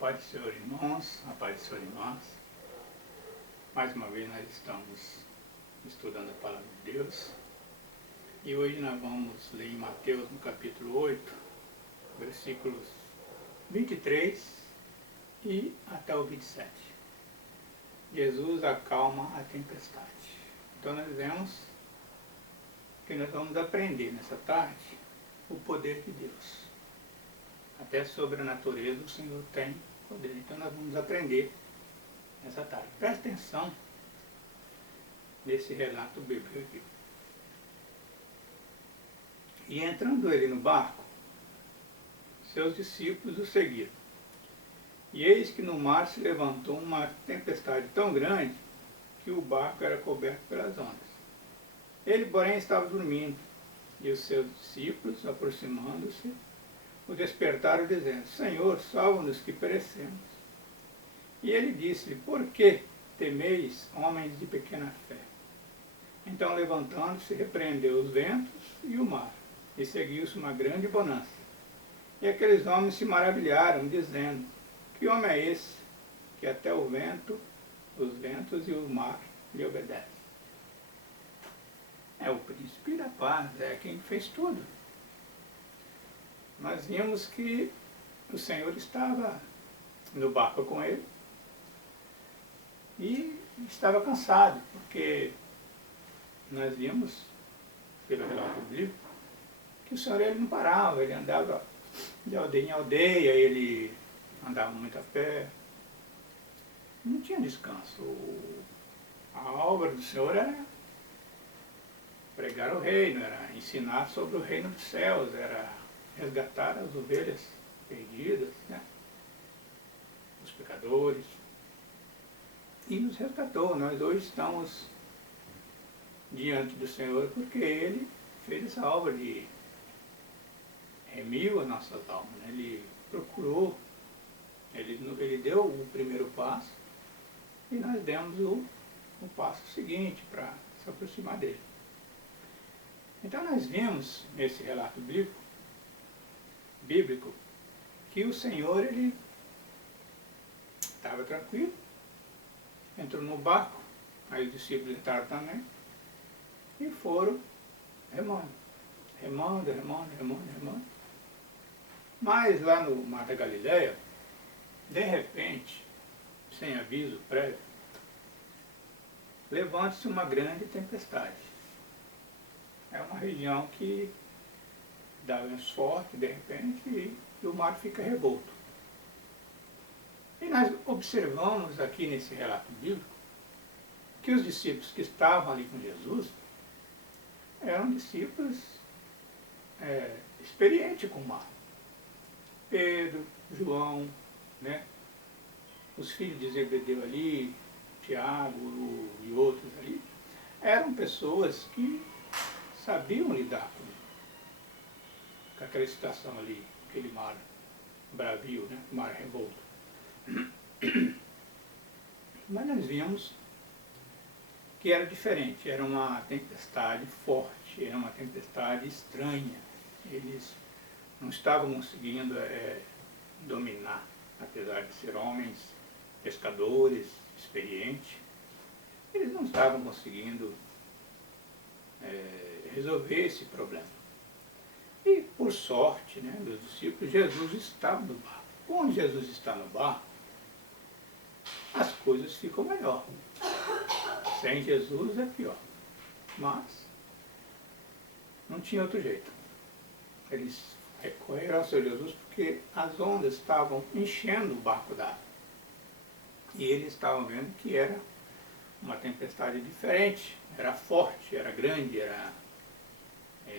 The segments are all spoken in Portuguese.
paz do Senhor, irmãos, a paz do Senhor, irmãs. Mais uma vez nós estamos estudando a Palavra de Deus. E hoje nós vamos ler em Mateus, no capítulo 8, versículos 23 e até o 27. Jesus acalma a tempestade. Então nós vemos que nós vamos aprender nessa tarde o poder de Deus. Até sobre a natureza o Senhor tem poder. Então nós vamos aprender nessa tarde. Presta atenção nesse relato bíblico aqui. E entrando ele no barco, seus discípulos o seguiram. E eis que no mar se levantou uma tempestade tão grande que o barco era coberto pelas ondas. Ele, porém, estava dormindo, e os seus discípulos, aproximando-se, o despertaram, dizendo: Senhor, salva-nos que perecemos. E ele disse-lhe: Por que temeis, homens de pequena fé? Então, levantando-se, repreendeu os ventos e o mar, e seguiu-se uma grande bonança. E aqueles homens se maravilharam, dizendo: Que homem é esse, que até o vento, os ventos e o mar lhe obedecem? É o príncipe da paz, é quem fez tudo. Nós vimos que o Senhor estava no barco com ele e estava cansado, porque nós vimos, pelo relato bíblico, que o Senhor ele não parava, ele andava de aldeia em aldeia, ele andava muito a pé, não tinha descanso. A obra do Senhor era pregar o reino, era ensinar sobre o reino dos céus, era resgatar as ovelhas perdidas, né? Os pecadores. E nos resgatou. Nós hoje estamos diante do Senhor porque Ele fez essa obra de remir as nossas almas, né? Ele procurou, ele deu o primeiro passo e nós demos o passo seguinte para se aproximar dele. Então nós vimos nesse relato bíblico que o Senhor ele estava tranquilo, entrou no barco, aí os discípulos entraram também e foram remando. Mas lá no Mar da Galileia, de repente, sem aviso prévio, levanta-se uma grande tempestade. É uma região que dá ventos fortes, de repente, e o mar fica revolto. E nós observamos aqui nesse relato bíblico que os discípulos que estavam ali com Jesus eram discípulos experientes com o mar. Pedro, João, né? Os filhos de Zebedeu ali, Tiago e outros ali, eram pessoas que sabiam lidar com aquela situação ali, aquele mar bravio, né? Mar revolto. Mas nós vimos que era diferente, era uma tempestade forte, era uma tempestade estranha. Eles não estavam conseguindo dominar, apesar de ser homens, pescadores, experientes, eles não estavam conseguindo resolver esse problema. E por sorte, né, dos discípulos, Jesus estava no barco. Quando Jesus está no barco, as coisas ficam melhor. Sem Jesus é pior. Mas não tinha outro jeito. Eles recorreram ao Senhor Jesus porque as ondas estavam enchendo o barco d'água. E eles estavam vendo que era uma tempestade diferente, era forte, era grande, era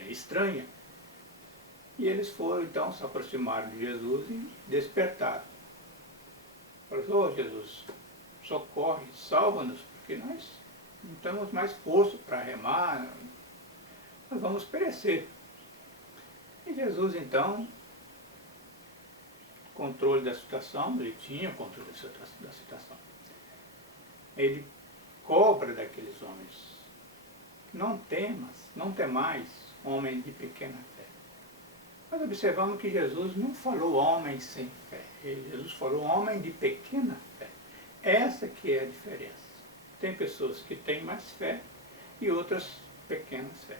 estranha. E eles foram, então, se aproximaram de Jesus e despertaram. Falaram: Ô Jesus, socorre, salva-nos, porque nós não temos mais força para remar, nós vamos perecer. E Jesus, então, controle da situação, ele tinha o controle da situação. Ele cobra daqueles homens: não temais, homens de pequena fé. Nós observamos que Jesus não falou homens sem fé. Jesus falou, homem de pequena fé. Essa que é a diferença. Tem pessoas que têm mais fé e outras pequenas fé.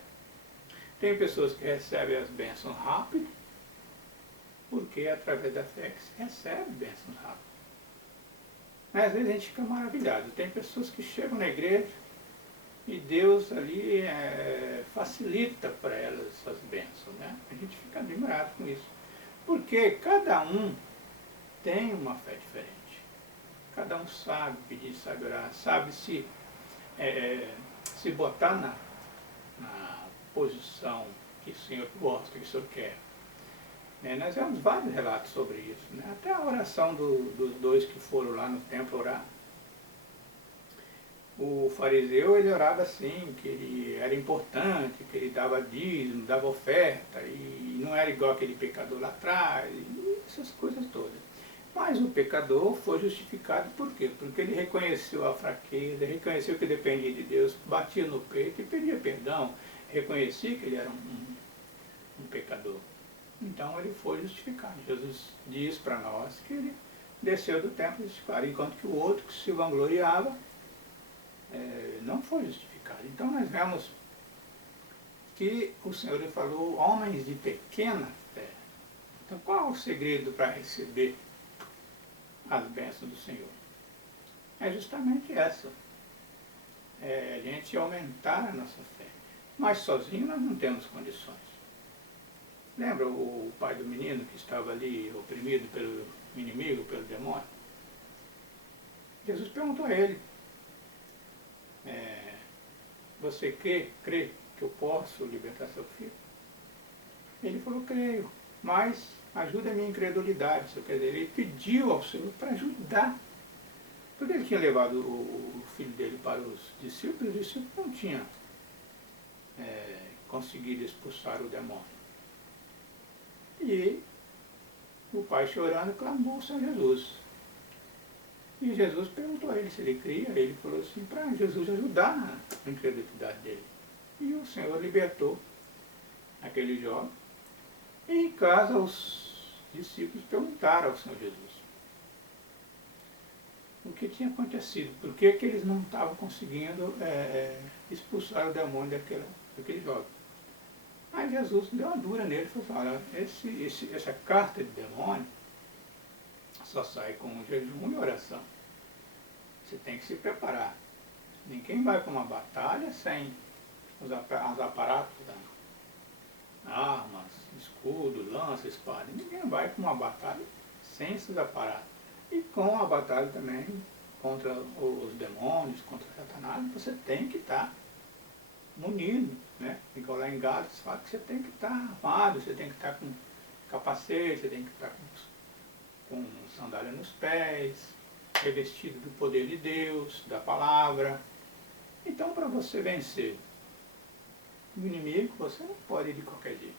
Tem pessoas que recebem as bênçãos rápido, porque é através da fé que se recebe bênçãos rápido. Mas às vezes a gente fica maravilhado. Tem pessoas que chegam na igreja e Deus ali facilita para elas essas bênçãos, né? A gente fica admirado com isso. Porque cada um tem uma fé diferente. Cada um sabe pedir, sabe orar, sabe se botar na posição que o Senhor gosta, que o Senhor quer. Nós vemos vários relatos sobre isso, né? Até a oração dos dois que foram lá no templo orar. O fariseu, ele orava assim, que ele era importante, que ele dava dízimo, dava oferta, e não era igual aquele pecador lá atrás, e essas coisas todas. Mas o pecador foi justificado por quê? Porque ele reconheceu a fraqueza, reconheceu que dependia de Deus, batia no peito e pedia perdão, reconhecia que ele era um pecador. Então ele foi justificado. Jesus diz para nós que ele desceu do templo justificado, enquanto que o outro que se vangloriava não foi justificado. Então nós vemos que o Senhor falou, homens de pequena fé. Então qual é o segredo para receber as bênçãos do Senhor? É justamente essa. A gente aumentar a nossa fé. Mas sozinho nós não temos condições. Lembra o pai do menino que estava ali oprimido pelo inimigo, pelo demônio? Jesus perguntou a ele, você crê que eu posso libertar seu filho? Ele falou, creio, mas ajuda a minha incredulidade. Quer dizer, ele pediu ao Senhor para ajudar. Porque ele tinha levado o filho dele para os discípulos não tinham conseguido expulsar o demônio. E o pai chorando clamou ao Senhor Jesus. E Jesus perguntou a ele se ele cria, ele falou assim, para Jesus ajudar na incredulidade dele. E o Senhor libertou aquele jovem. E em casa os discípulos perguntaram ao Senhor Jesus o que tinha acontecido, por que eles não estavam conseguindo expulsar o demônio daquele jovem. Aí Jesus deu uma dura nele e falou, olha, essa carta de demônio só sai com jejum e oração. Você tem que se preparar. Ninguém vai para uma batalha sem os aparatos armas, escudo, lança, espada. Ninguém vai para uma batalha sem esses aparatos. E com a batalha também contra os demônios, contra Satanás, você tem que estar munido, né? Igual lá em Gálatas fala que você tem que estar armado, você tem que estar com capacete, você tem que estar com sandália nos pés, revestido do poder de Deus, da palavra. Então, para você vencer o inimigo, você não pode ir de qualquer jeito.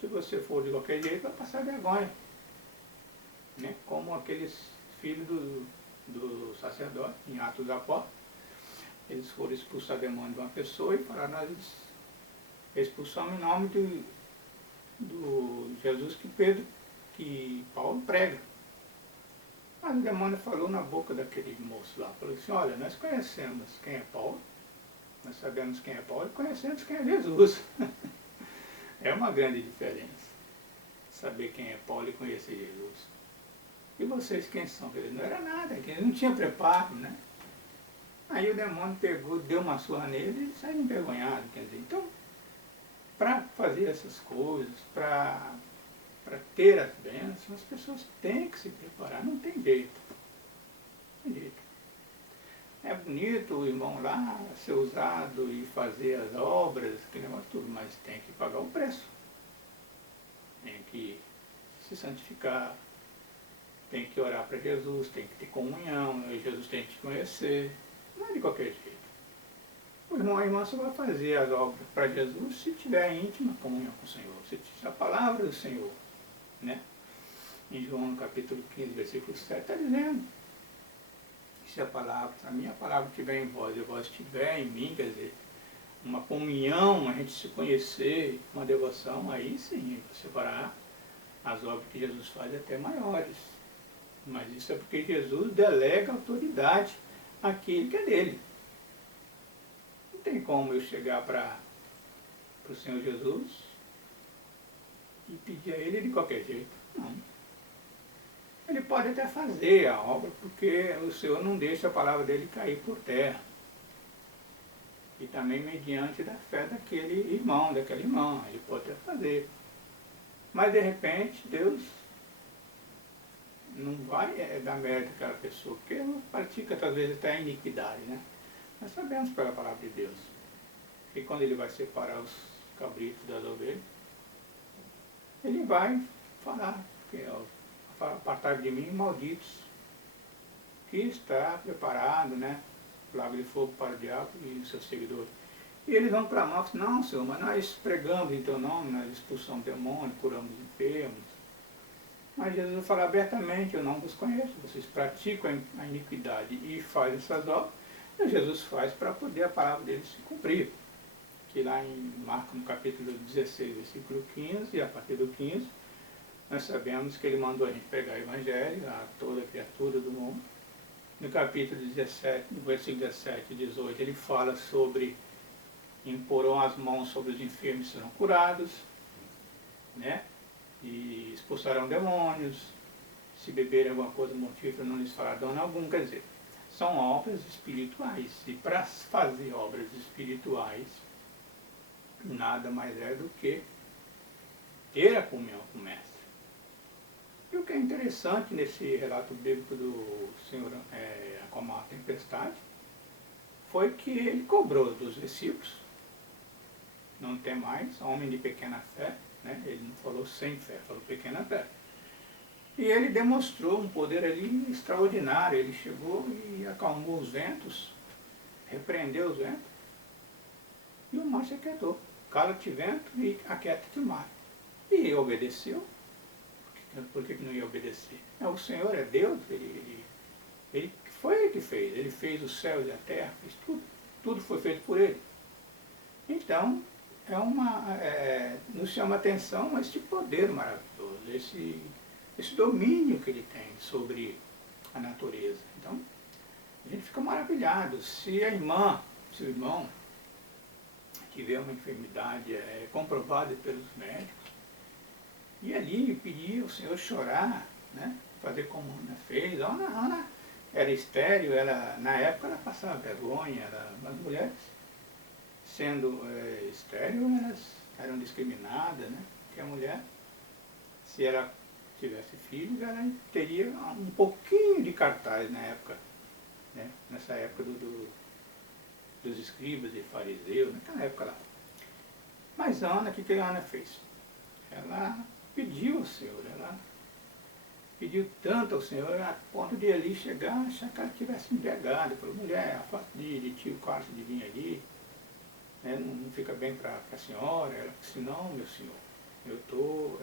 Se você for de qualquer jeito, vai passar vergonha. Né? Como aqueles filhos do sacerdote, em Atos dos Apóstolos, eles foram expulsar demônio de uma pessoa e falaram, nós expulsamos em nome do Jesus que Paulo prega. Mas o demônio falou na boca daquele moço lá, falou assim, olha, nós conhecemos quem é Paulo, nós sabemos quem é Paulo e conhecemos quem é Jesus. É uma grande diferença, saber quem é Paulo e conhecer Jesus. E vocês quem são? Eles não era nada, eles não tinham preparo, né? Aí o demônio pegou, deu uma surra nele e saiu envergonhado, quer dizer. Então, para fazer essas coisas, para ter as bênçãos, as pessoas têm que se preparar, não tem jeito. Não tem jeito. É bonito o irmão lá ser usado e fazer as obras, aquele negócio tudo, mas tem que pagar o preço. Tem que se santificar, tem que orar para Jesus, tem que ter comunhão, Jesus tem que te conhecer. Não é de qualquer jeito. O irmão e a irmã só vai fazer as obras para Jesus se tiver íntima comunhão com o Senhor, se tiver a palavra do Senhor. Né? Em João no capítulo 15, versículo 7, está dizendo, se a minha palavra estiver em vós e vós estiver em mim, quer dizer, uma comunhão, a gente se conhecer, uma devoção, aí sim, você fará as obras que Jesus faz até maiores. Mas isso é porque Jesus delega autoridade àquele que é dele. Não tem como eu chegar para o Senhor Jesus e pedir a Ele de qualquer jeito. Não. Ele pode até fazer a obra, porque o Senhor não deixa a palavra dele cair por terra. E também mediante da fé daquele irmão, daquela irmã, ele pode até fazer. Mas de repente Deus não vai dar mérito àquela pessoa, porque ela pratica às vezes até a iniquidade, né? Nós sabemos pela palavra de Deus que quando ele vai separar os cabritos das ovelhas, ele vai falar que apartai de mim, malditos, que está preparado, né? Lago de fogo para o diabo e os seus seguidores. E eles vão clamar, não, Senhor, mas nós pregamos em teu nome, nós expulsamos demônios, curamos enfermos. Mas Jesus fala abertamente, eu não vos conheço, vocês praticam a iniquidade e fazem essas obras, e Jesus faz para poder a palavra dele se cumprir. Que lá em Marcos, no capítulo 16, versículo 15, e a partir do 15, nós sabemos que ele mandou a gente pregar o evangelho a toda criatura do mundo. No capítulo 17, no versículo 17 e 18, ele fala sobre imporão as mãos sobre os enfermos e serão curados, né? E expulsarão demônios, se beberem alguma coisa mortífera não lhes fará dano algum, quer dizer, são obras espirituais. E para fazer obras espirituais, nada mais é do que ter a comunhão com o Mestre. E o que é interessante nesse relato bíblico do Senhor acalmar a tempestade, foi que ele cobrou dos discípulos, não tem mais, homem de pequena fé, né? Ele não falou sem fé, falou pequena fé. E ele demonstrou um poder ali extraordinário, ele chegou e acalmou os ventos, repreendeu os ventos, e o mar se aquietou. Cala-te vento e aquieta-te o mar. E obedeceu. Por que não ia obedecer? O Senhor é Deus, ele foi ele que fez. Ele fez os céus e a terra, fez tudo. Tudo foi feito por ele. Então, nos chama a atenção esse poder maravilhoso, esse domínio que ele tem sobre a natureza. Então, a gente fica maravilhado. Se a irmã, se o irmão tiver uma enfermidade comprovada pelos médicos, e ali pedir ao Senhor chorar, né? Fazer como Ana fez. A Ana era estéril, na época ela passava vergonha, as mulheres, sendo estéril, elas eram discriminadas, né? Porque a mulher, se ela tivesse filhos, ela teria um pouquinho de cartaz na época, né? Nessa época dos escribas e fariseus, naquela época lá. Mas a Ana, o que a Ana fez? Ela pediu ao Senhor, ela pediu tanto ao Senhor, a ponto de ali chegar, achar que ela estivesse embriagada. Falou, mulher, afaste de ti o cálice de vinho ali, né? Não fica bem para a senhora. Ela disse, não, meu Senhor, eu estou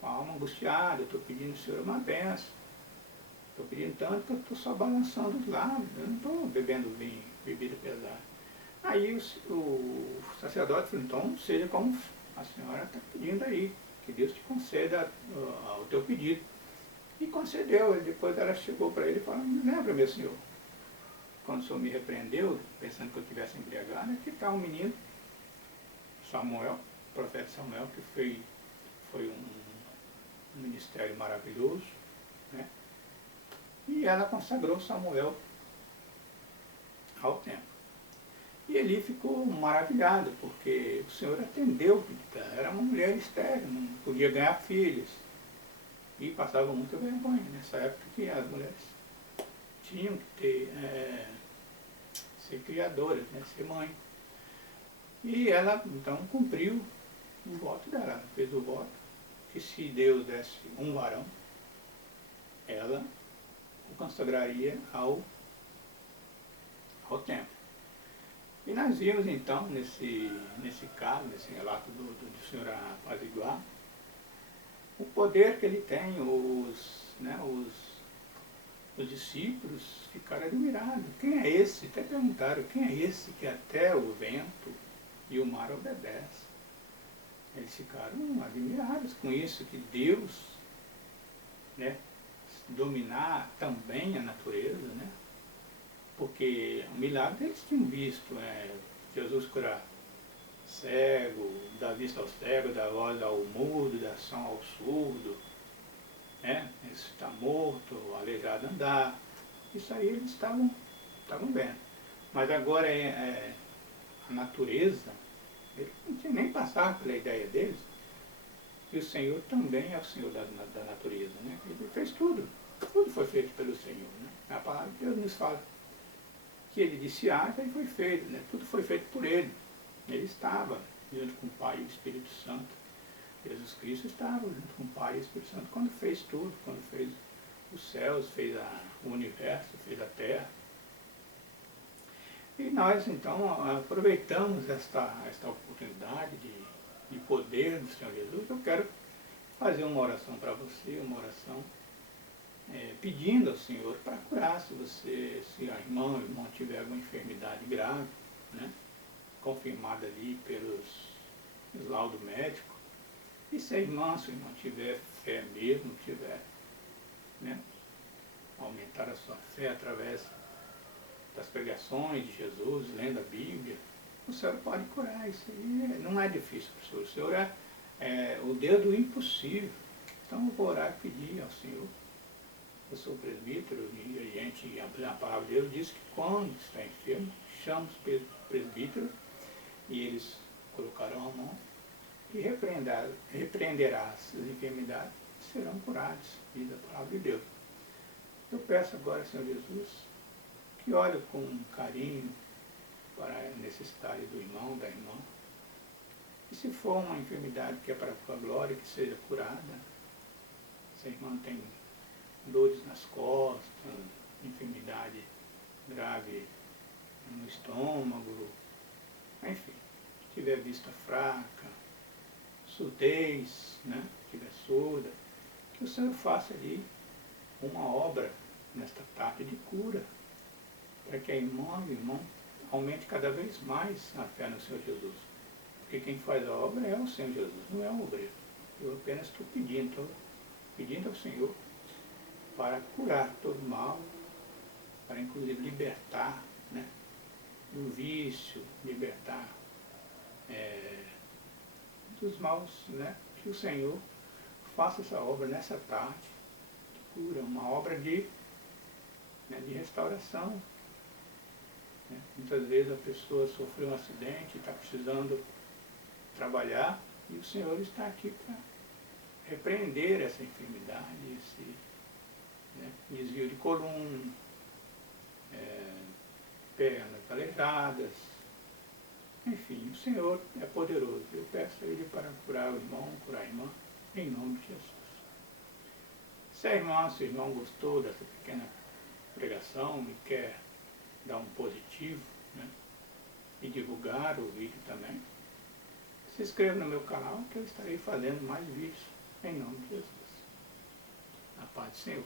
com a alma angustiada, eu estou pedindo ao Senhor uma benção. Estou pedindo tanto que eu estou só balançando os lábios, eu não estou bebendo vinho, bebida pesada. Aí o sacerdote falou, então seja como a senhora está pedindo aí, que Deus te conceda o teu pedido. E concedeu. E depois ela chegou para ele e falou, me lembra, meu senhor, quando o senhor me repreendeu, pensando que eu estivesse embriagado, aqui está um menino, Samuel, o profeta Samuel, que foi um ministério maravilhoso, né? E ela consagrou Samuel ao templo. E ele ficou maravilhado, porque o Senhor atendeu, era uma mulher estéril, não podia ganhar filhos. E passava muita vergonha nessa época que as mulheres tinham que ser criadoras, né, ser mãe. E ela, então, cumpriu o voto dela. Ela fez o voto que se Deus desse um varão, ela o consagraria ao templo. E nós vimos então, nesse caso, nesse relato do Senhor apaziguar, o poder que ele tem. Os discípulos ficaram admirados. Quem é esse? Até perguntaram, quem é esse que até o vento e o mar obedecem? Eles ficaram admirados com isso, que Deus, né, dominar também a natureza, né? Porque o milagre eles tinham visto, Jesus curar cego, dar vista ao cego, dar voz ao mudo, dar som ao surdo, né? Esse está morto, o aleijado andar. Isso aí eles estavam vendo. Mas agora a natureza, eles não tinham nem passado pela ideia deles, que o Senhor também é o Senhor da natureza, né? Ele fez tudo. Tudo foi feito pelo Senhor, né? A palavra de Deus nos fala que ele disse haja e foi feito, né? Tudo foi feito por ele. Ele estava junto com o Pai e o Espírito Santo. Jesus Cristo estava junto com o Pai e o Espírito Santo quando fez tudo, quando fez os céus, fez o universo, fez a terra. E nós, então, aproveitamos esta oportunidade de poder do Senhor Jesus. Eu quero fazer uma oração para você, uma oração pedindo ao Senhor para curar, se a irmã ou o irmão tiver alguma enfermidade grave, né, confirmada ali pelos laudos médicos, e se a irmã, se o irmão tiver fé mesmo, tiver, né, aumentar a sua fé através das pregações de Jesus, lendo a Bíblia, o Senhor pode curar. Isso aí não é difícil para o Senhor. O Senhor é o Deus do impossível. Então eu vou orar e pedir ao Senhor. Eu sou presbítero e a palavra de Deus diz que quando está enfermo, chama os presbíteros e eles colocarão a mão e repreenderá as enfermidades e serão curados, diz a palavra de Deus. Eu peço agora, Senhor Jesus, que olhe com carinho para a necessidade do irmão, da irmã. E se for uma enfermidade que é para a tua glória, que seja curada. Se a irmã tem dores nas costas, enfermidade grave no estômago, enfim, se tiver vista fraca, surdez, né, se estiver surda, que o Senhor faça ali uma obra nesta tarde de cura, para que a irmã e o irmão aumente cada vez mais a fé no Senhor Jesus. Porque quem faz a obra é o Senhor Jesus, não é o obreiro. Eu apenas estou pedindo ao Senhor para curar todo mal, para inclusive libertar, né, do vício, libertar dos maus, né, que o Senhor faça essa obra nessa tarde de cura, uma obra de restauração. Muitas vezes a pessoa sofreu um acidente, está precisando trabalhar, e o Senhor está aqui para repreender essa enfermidade, esse desvio de coluna, pernas aleijadas. Enfim, o Senhor é poderoso. Eu peço a Ele para curar o irmão, curar a irmã, em nome de Jesus. Se a irmã, se o irmão gostou dessa pequena pregação e quer dar um positivo, né, e divulgar o vídeo também, se inscreva no meu canal que eu estarei fazendo mais vídeos em nome de Jesus. A paz do Senhor.